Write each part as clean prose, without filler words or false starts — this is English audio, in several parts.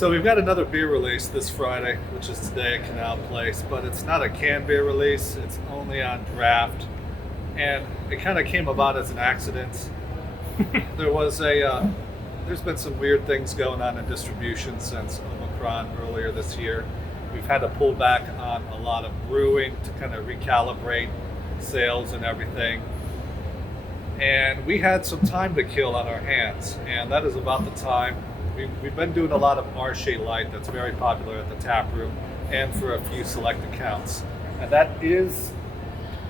So we've got another beer release this Friday, which is today at Canal Place, but it's not a canned beer release. It's only on draft, and it kind of came about as an accident. There was there's been some weird things going on in distribution since Omicron earlier this year. We've had to pull back on a lot of brewing to kind of recalibrate sales and everything. And we had some time to kill on our hands, and that is about the time. We've been doing a lot of R.Shea Light that's very popular at the tap room and for a few select accounts. And that is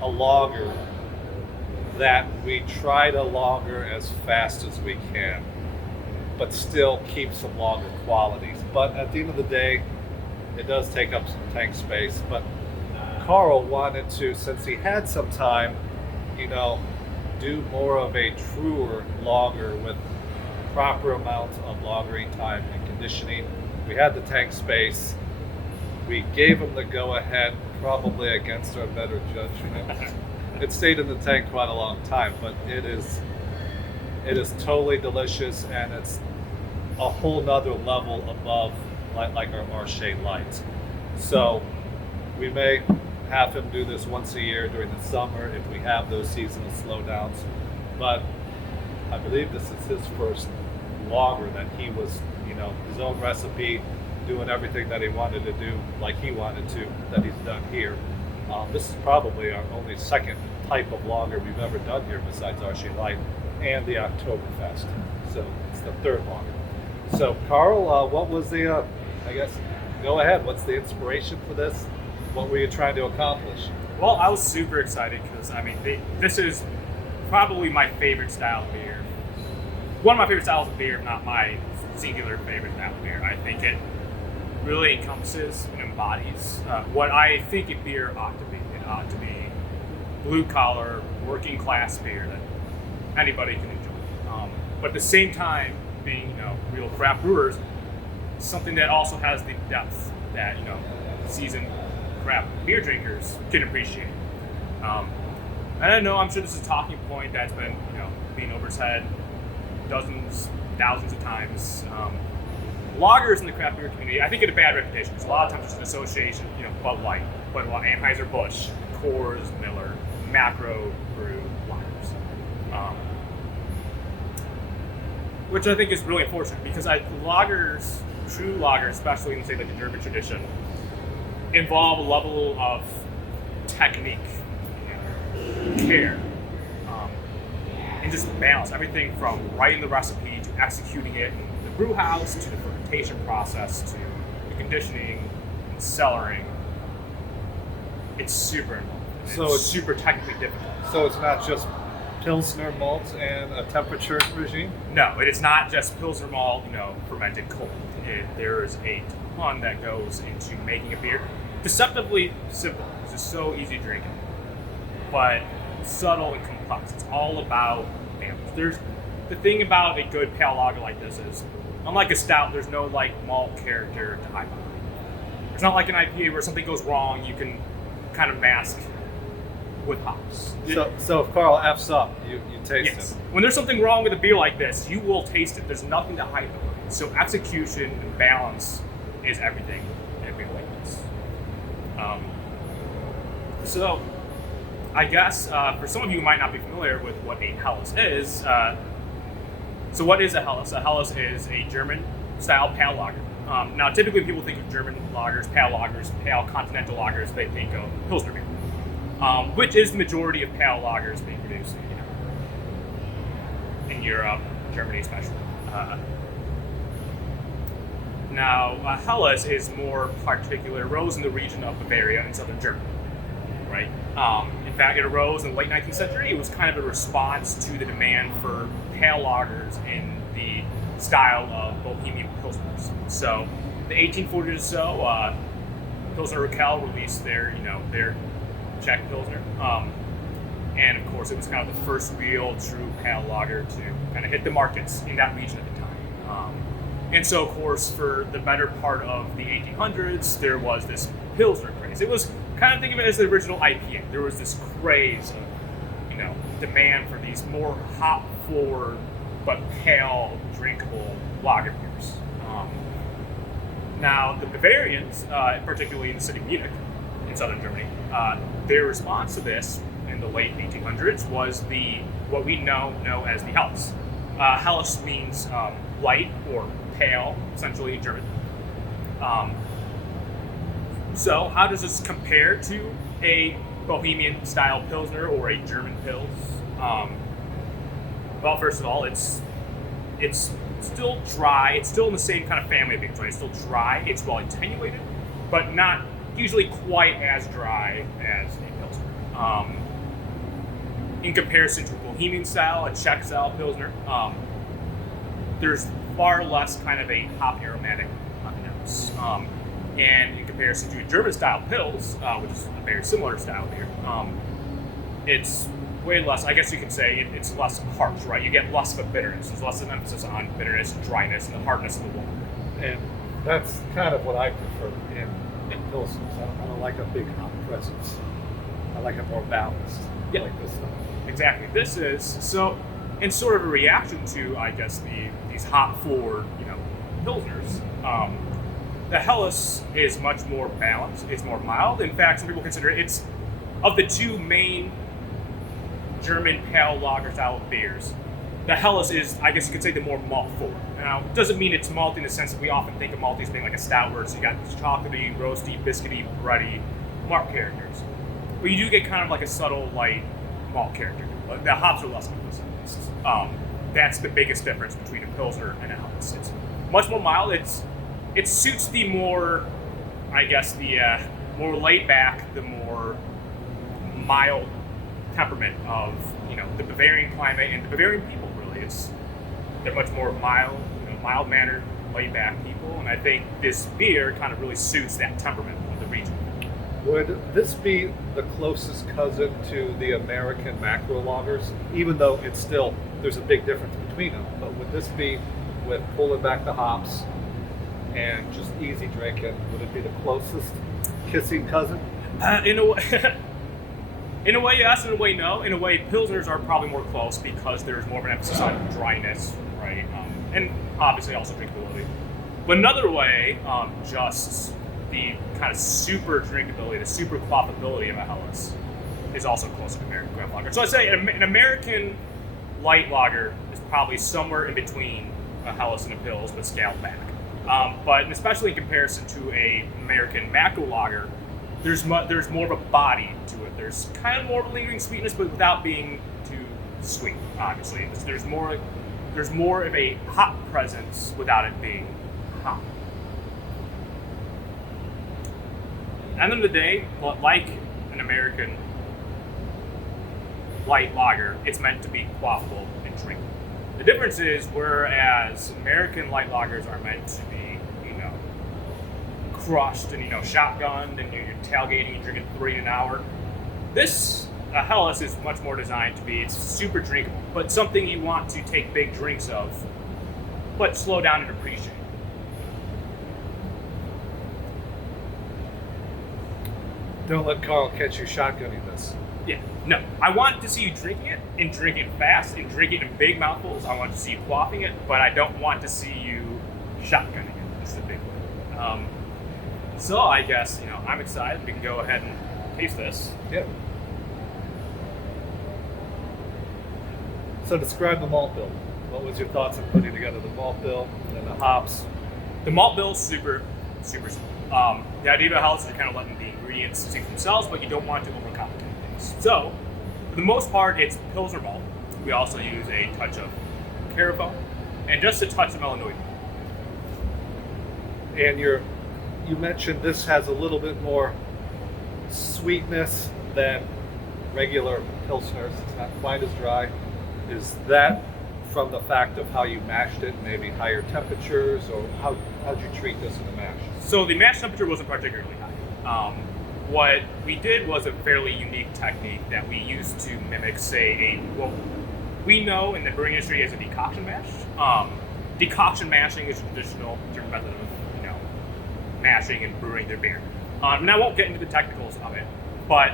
a lager that we try to lager as fast as we can, but still keep some longer qualities. But at the end of the day, it does take up some tank space. But Carl wanted to, since he had some time, do more of a truer lager with proper amount of lagering time and conditioning. We had the tank space. We gave him the go-ahead, probably against our better judgment. It stayed in the tank quite a long time, but it is totally delicious, and it's a whole nother level above like our R.Shea Light. So we may have him do this once a year during the summer if we have those seasonal slowdowns. But I believe this is his first lager that he was, his own recipe, doing everything that he wanted to do like he wanted to, that he's done here. This is probably our only second type of lager we've ever done here besides R.Shea Light and the Oktoberfest. So it's the third lager. So Carl, what was the, go ahead, what's the inspiration for this? What were you trying to accomplish? Well, I was super excited because, this is probably my favorite style of beer. One of my favorite styles of beer, if not my singular favorite style of beer. I think it really encompasses and embodies what I think a beer ought to be. It ought to be blue-collar, working-class beer that anybody can enjoy. But at the same time, being real craft brewers, something that also has the depth that seasoned craft beer drinkers can appreciate. I don't know, I'm sure this is a talking point that's been being over its head dozens, thousands of times. Lagers in the craft beer community, I think, get a bad reputation because a lot of times it's an association, Bud Light, Anheuser-Busch, Coors, Miller, macro brew lagers. Which I think is really unfortunate because lagers, true lagers, especially in, say, like the German tradition, involve a level of technique, care, and just balance. Everything from writing the recipe to executing it in the brew house to the fermentation process to the conditioning and cellaring. It's super involved. So it's super technically difficult. So it's not just Pilsner malt and a temperature regime? No, it is not just Pilsner malt, fermented cold. There is a ton that goes into making a beer. Deceptively simple. It's just so easy drinking, but subtle and complex. It's all about balance. The thing about a good pale lager like this is, unlike a stout, there's no malt character to hide behind. It's not like an IPA where something goes wrong, you can kind of mask with hops. So if Carl F's up, you taste yes. it. When there's something wrong with a beer like this, you will taste it. There's nothing to hide behind. So execution and balance is everything in a beer like this. So I guess for some of you who might not be familiar with what a Helles is, so what is a Helles? A Helles is a German-style pale lager. Now, typically when people think of German lagers, pale continental lagers, they think of Pilsner beer, which is the majority of pale lagers being produced in Europe, Germany especially. Now, Helles is more particular, arose in the region of Bavaria in southern Germany, right? In fact, it arose in the late 19th century. It was kind of a response to the demand for pale lagers in the style of Bohemian Pilsners. So, the 1840s or so, Pilsner Urquell released their Czech Pilsner. And of course, it was kind of the first real true pale lager to kind of hit the markets in that region at the time. And so, of course, for the better part of the 1800s, there was this Pilsner craze. It was kind of think of it as the original IPA. There was this craze of, demand for these more hop-forward but pale, drinkable lager beers. Now, the Bavarians, particularly in the city of Munich, in southern Germany, their response to this in the late 1800s was what we know as the Helles. Helles means light or pale, essentially in German. So, how does this compare to a Bohemian-style Pilsner or a German Pils? Well, first of all, it's still dry. It's still in the same kind of family of beers, right? It's still dry. It's well attenuated, but not usually quite as dry as a Pilsner. In comparison to a Bohemian style, a Czech style Pilsner, there's far less kind of a hop aromatic notes. And in comparison to a German style Pils, which is a very similar style beer, it's way less, I guess you could say it's less harsh, right? You get less of a bitterness. There's less of an emphasis on bitterness and dryness and the hardness of the water. And that's kind of what I prefer in Pilsners. I don't like a big hop presence. I like it more balanced. Yeah. Like this stuff. Exactly. This is so, in sort of a reaction to, I guess, these hop-forward, Pilsners. The Helles is much more balanced. It's more mild. In fact, some people consider it's of the two main German pale lager style beers. The Helles is, I guess you could say, the more malt forward. Now, it doesn't mean it's malty in the sense that we often think of malty as being like a stout, where so you got these chocolatey, roasty, biscuity, bready malt characters. But you do get kind of like a subtle, light malt character. The hops are less emphasized. That's the biggest difference between a Pilsner and a Helles. It's much more mild. It suits the more, I guess, the more laid back, the more mild temperament of the Bavarian climate and the Bavarian people. Really, they're much more mild, mild mannered, laid back people, and I think this beer kind of really suits that temperament of the region. Would this be the closest cousin to the American macro lagers, even though there's a big difference between them? But would this be, with pulling back the hops and just easy drinking, would it be the closest kissing cousin? In a way, yes. In a way, no. In a way, Pilsners are probably more close because there's more of an emphasis on dryness, right? And obviously also drinkability. But another way, just the kind of super drinkability, the super quaffability of a Helles is also close to American craft lager. So I'd say an American light lager is probably somewhere in between a Helles and a Pils, but scaled back. But especially in comparison to a American macro lager, there's more of a body to it. There's kind of more of a lingering sweetness, but without being too sweet. Obviously, there's more of a hop presence without it being hop. At the end of the day, like an American light lager, it's meant to be quaffable and drinkable. The difference is, whereas American light lagers are meant to be, crushed and shotgunned, and you're tailgating and drinking 3 an hour. This Helles is much more designed to be, it's super drinkable, but something you want to take big drinks of, but slow down and appreciate. Don't let Carl catch you shotgunning this. Yeah, no. I want to see you drinking it, and drink it fast, and drink it in big mouthfuls. I want to see you quaffing it, but I don't want to see you shotgunning it. This is a big one. So I guess, I'm excited. We can go ahead and taste this. Yeah. So describe the malt bill. What was your thoughts on putting together the malt bill and then the hops? The malt bill is super, super simple. The idea of a house is kind of letting the ingredients speak for themselves, but you don't want to overcomplicate things. So, for the most part, it's Pilsner malt. We also use a touch of Carafone and just a touch of Melanoid. And you mentioned this has a little bit more sweetness than regular Pilsners. It's not quite as dry. Is that from the fact of how you mashed it, maybe higher temperatures, or how'd you treat this in the mash? So the mash temperature wasn't particularly high. What we did was a fairly unique technique that we used to mimic, say, what we know in the brewing industry as a decoction mash. Decoction mashing is a traditional German method of mashing and brewing their beer. And I won't get into the technicals of it, but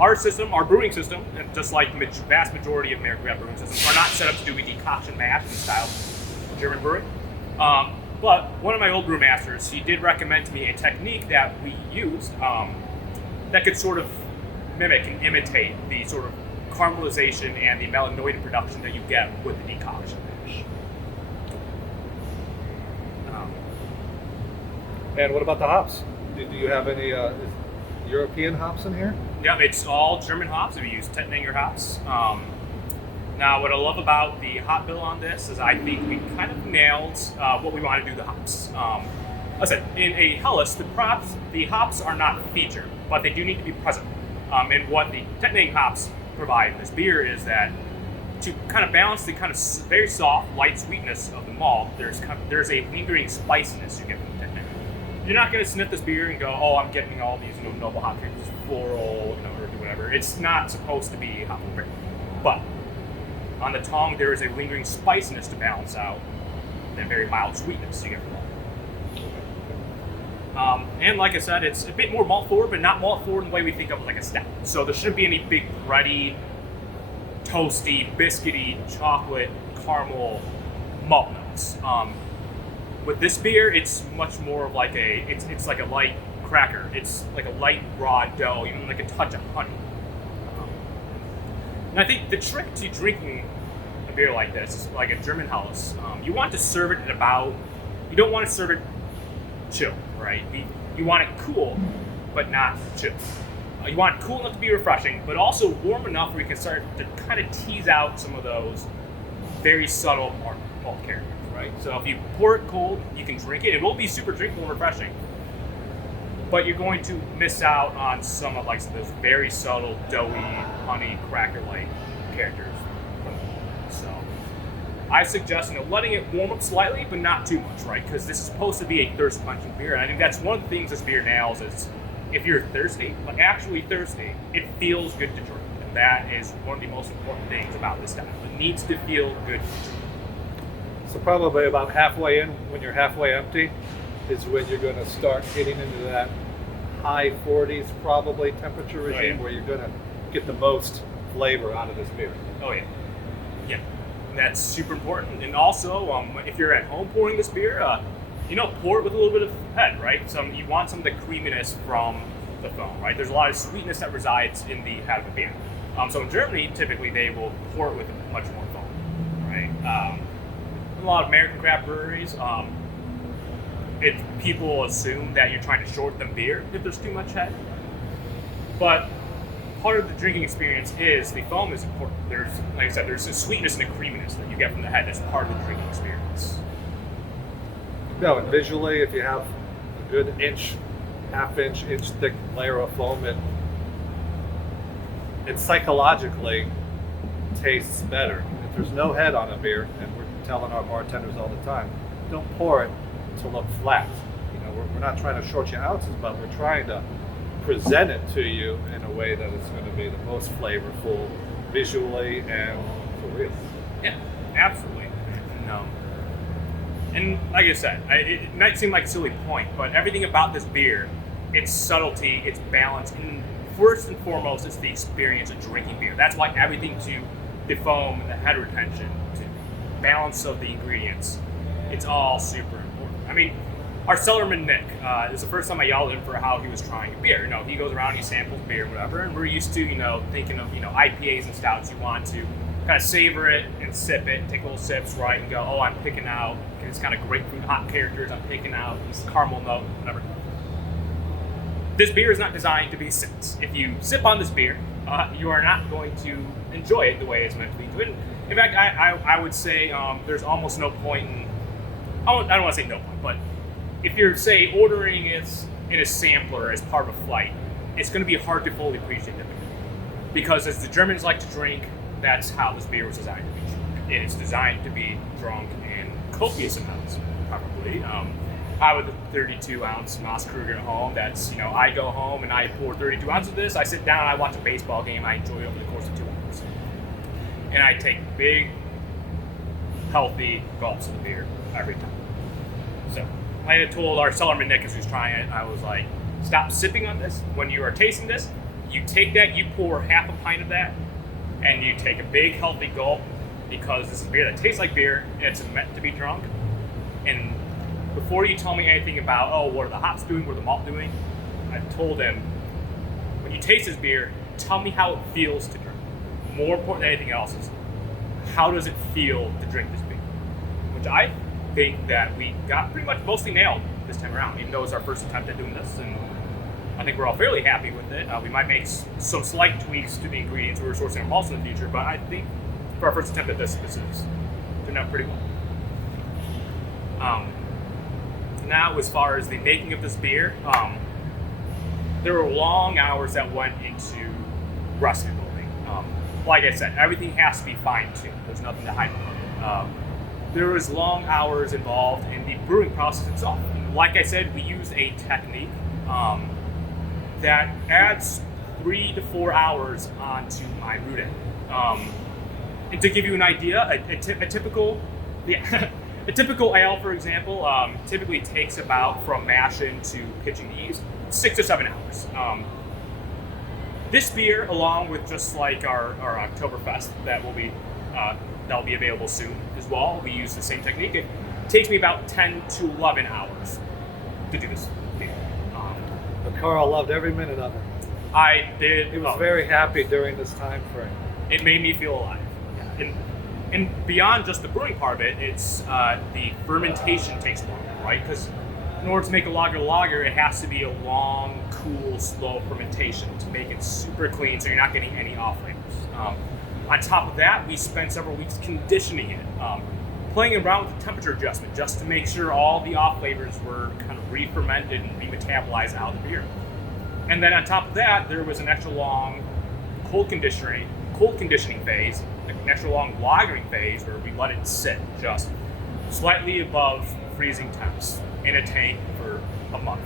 our brewing system, and just like the vast majority of American craft brewing systems, are not set up to do a decoction mash in the style of German brewing. But one of my old brewmasters, he did recommend to me a technique that we used that could sort of mimic and imitate the sort of caramelization and the melanoidin production that you get with the decoction mash. And what about the hops? Do you have any European hops in here? Yeah, it's all German hops. We use Tettnanger hops. Now, what I love about the hop bill on this is I think we kind of nailed what we want to do with the hops. Listen, in a Helles, the hops are not featured, but they do need to be present. And what the Tettnanger hops provide in this beer is that to kind of balance the kind of very soft, light sweetness of the malt, there's a lingering spiciness you get from the Tettnanger. You're not going to sniff this beer and go, "Oh, I'm getting all these noble hop characters, floral, or whatever." It's not supposed to be hop and but on the tongue, there is a lingering spiciness to balance out that very mild sweetness you get from malt. And like I said, it's a bit more malt forward, but not malt forward in the way we think of like a stout. So there shouldn't be any big bready, toasty, biscuity, chocolate, caramel malt notes. With this beer, it's much more of like it's like a light cracker. It's like a light raw dough, even like a touch of honey. And I think the trick to drinking a beer like this is like a German Helles. You want to serve it you don't want to serve it chill, right? You want it cool, but not chill. You want it cool enough to be refreshing, but also warm enough where you can start to kind of tease out some of those very subtle malt characters, right? So if you pour it cold, you can drink it. It will be super drinkable and refreshing, but you're going to miss out on some of like those very subtle, doughy, honey, cracker-like characters. So I suggest letting it warm up slightly, but not too much, right? Because this is supposed to be a thirst-quenching beer, and I think that's one of the things this beer nails is if you're thirsty, like actually thirsty, it feels good to drink, and that is one of the most important things about this style. It needs to feel good to drink. So probably about halfway in, when you're halfway empty, is when you're going to start getting into that high 40s probably temperature regime where you're going to get the most flavor out of this beer. Oh yeah, yeah, and that's super important. And also, if you're at home pouring this beer, pour it with a little bit of head, right? You want some of the creaminess from the foam, right? There's a lot of sweetness that resides in the head of the beer. So in Germany, typically they will pour it with much more foam, right? A lot of American craft breweries, people assume that you're trying to shorten the beer if there's too much head. But part of the drinking experience is the foam is important. There's, like I said, there's a sweetness and a creaminess that you get from the head that's part of the drinking experience. No, and visually, if you have a good half-inch thick layer of foam, it psychologically tastes better. If there's no head on a beer, and we're telling our bartenders all the time, don't pour it to look flat. We're not trying to short you ounces, but we're trying to present it to you in a way that it's going to be the most flavorful visually and for real. Yeah, absolutely. No. And like I said, it might seem like a silly point, but everything about this beer, its subtlety, its balance, and first and foremost, it's the experience of drinking beer. That's why everything to the foam, the head retention, to balance of the ingredients, it's all super important. I mean, our cellarman Nick, this is the first time I yelled at him for how he was trying a beer. He goes around, he samples beer, whatever, and we're used to, thinking of, IPAs and stouts. You want to kind of savor it and sip it, take little sips, right, and go, oh, I'm picking out these kind of grapefruit hot characters, I'm picking out this caramel note, whatever. This beer is not designed to be sipped. If you sip on this beer, you are not going to enjoy it the way it's meant to be doing. In fact, I would say there's almost no point in, I don't want to say no point, but if you're, say, ordering it in a sampler as part of a flight, it's going to be hard to fully appreciate it. Because as the Germans like to drink, that's how this beer was designed to be drunk. It's designed to be drunk in copious amounts, probably. I have a 32-ounce Moss Kruger at home. That's, I go home and I pour 32 ounces of this. I sit down, I watch a baseball game, I enjoy it over the course of 2 hours. And I take big, healthy gulps of the beer every time. So I had told our cellarman Nick as he was trying it, I was like, stop sipping on this. When you are tasting this, you take that, you pour half a pint of that, and you take a big, healthy gulp, because this is beer that tastes like beer, and it's meant to be drunk. And before you tell me anything about, oh, what are the hops doing, what are the malt doing, I told him, when you taste this beer, tell me how it feels to drink. More important than anything else is, how does it feel to drink this beer? Which I think that we got pretty much mostly nailed this time around, even though it's our first attempt at doing this, and I think we're all fairly happy with it. We might make some slight tweaks to the ingredients we're sourcing our malts in the future, but I think for our first attempt at this is turned out pretty well. Now, as far as the making of this beer, there were long hours that went into recipe building. Like I said, everything has to be fine-tuned. There's nothing to hide about it. There was long hours involved in the brewing process itself. Like I said, we used a technique that adds 3 to 4 hours onto my brew day. And to give you an idea, a typical ale, for example, typically takes about, from mashing to pitching the yeast, 6 to 7 hours. This beer, along with just like our Oktoberfest that will be available soon as well, we use the same technique. It takes me about 10 to 11 hours to do this beer. But Carl loved every minute of it. I did. He was very happy during this time frame. It made me feel alive. And beyond just the brewing part of it, it's the fermentation takes longer, right? Because in order to make a lager, it has to be a long, cool, slow fermentation to make it super clean, so you're not getting any off flavors. On top of that, we spent several weeks conditioning it, playing around with the temperature adjustment just to make sure all the off flavors were kind of re-fermented and re-metabolized out of the beer. And then on top of that, there was an extra long cold conditioning phase, an extra long lagering phase where we let it sit just slightly above freezing temps in a tank for a month.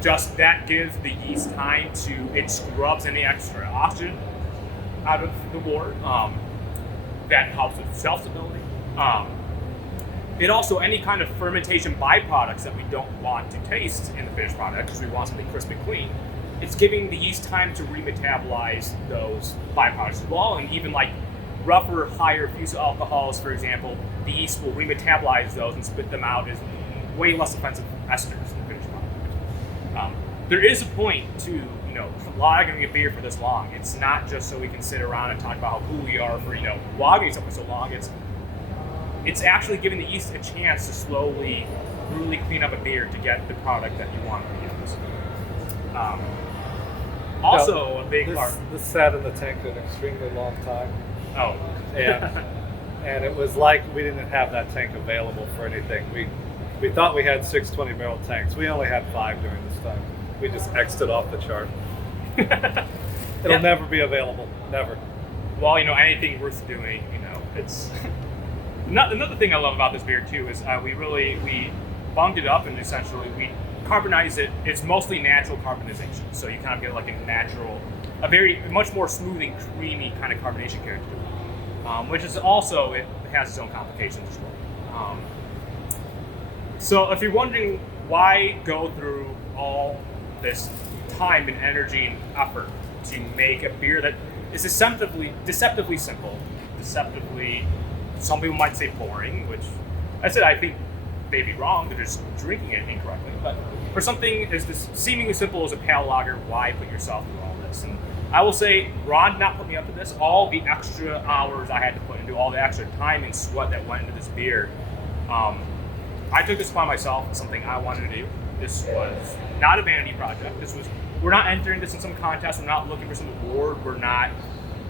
Just that gives the yeast time to, it scrubs any extra oxygen out of the wort. That helps with shelf stability. It also, any kind of fermentation byproducts that we don't want to taste in the finished product because we want something crisp and clean, it's giving the yeast time to remetabolize those byproducts as well. And even like rougher, higher fusel alcohols, for example, the yeast will remetabolize those and spit them out as way less offensive esters in the finished product. There is a point to, lagering a beer for this long. It's not just so we can sit around and talk about how cool we are for, lagering something so long. It's actually giving the yeast a chance to slowly, really clean up a beer to get the product that you want to use. Also, a big part. This sat in the tank an extremely long time. Oh. And it was like we didn't have that tank available for anything. We thought we had 620 barrel tanks. We only had 5 during this time. We just X'd it off the chart. It'll never be available. Never. Well, anything worth doing, it's... Another thing I love about this beer, too, is we bunked it up and essentially we carbonized it. It's mostly natural carbonization. So you kind of get like a much more smooth and creamy kind of carbonation character to it. Which is also, it has its own complications as well. So if you're wondering why go through all this time and energy and effort to make a beer that is deceptively simple, some people might say boring, which I said I think may be wrong, they're just drinking it incorrectly, but for something as seemingly simple as a pale lager, why put yourself through all this? And I will say, Ron did not put me up to this. All the extra hours I had to put into, all the extra time and sweat that went into this beer, I took this upon myself. It's something I wanted to do. This was not a vanity project. We're not entering this in some contest. We're not looking for some award. We're not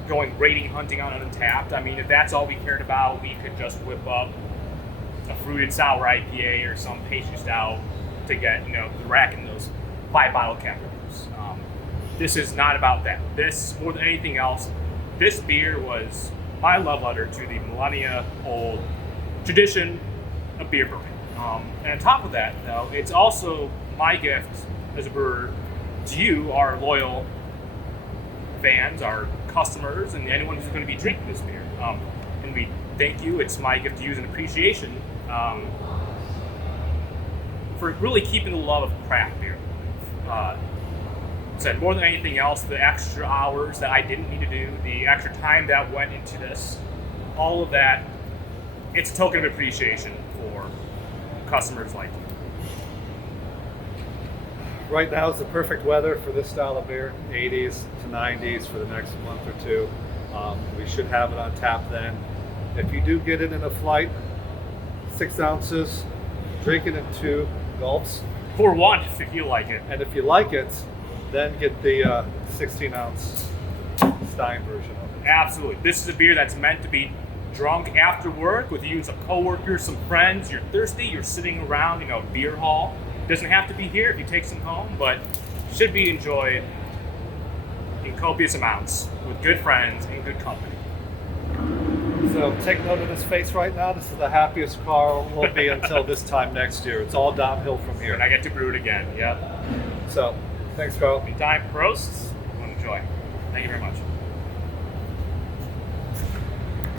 going rating hunting on Untapped. I mean, if that's all we cared about, we could just whip up a fruited sour IPA or some pastry stout to get, the rack in those 5-bottle categories. This is not about that. This, more than anything else, this beer was my love letter to the millennia-old tradition of beer brewing. And on top of that, though, it's also my gift as a brewer to you, our loyal fans, our customers, and anyone who's going to be drinking this beer. And we thank you. It's my gift to you as an appreciation for really keeping the love of craft beer alive. Said more than anything else, the extra hours that I didn't need to do, the extra time that went into this, all of that, it's a token of appreciation for customers like you. Right now is the perfect weather for this style of beer, 80s to 90s for the next month or two. We should have it on tap then. If you do get it in a flight, 6 ounces, drink it in 2 gulps. Pour one if you like it. And if you like it, then get the 16 ounce Stein version of it. Absolutely. This is a beer that's meant to be drunk after work with you and some coworkers, some friends. You're thirsty, you're sitting around, beer hall. Doesn't have to be here if you take some home, but should be enjoyed in copious amounts with good friends and good company. So take note of this face right now. This is the happiest Carl will be until this time next year. It's all downhill from here. And I get to brew it again. Yep. So thanks, Carl. Anytime. Prosts. Enjoy. Thank you very much.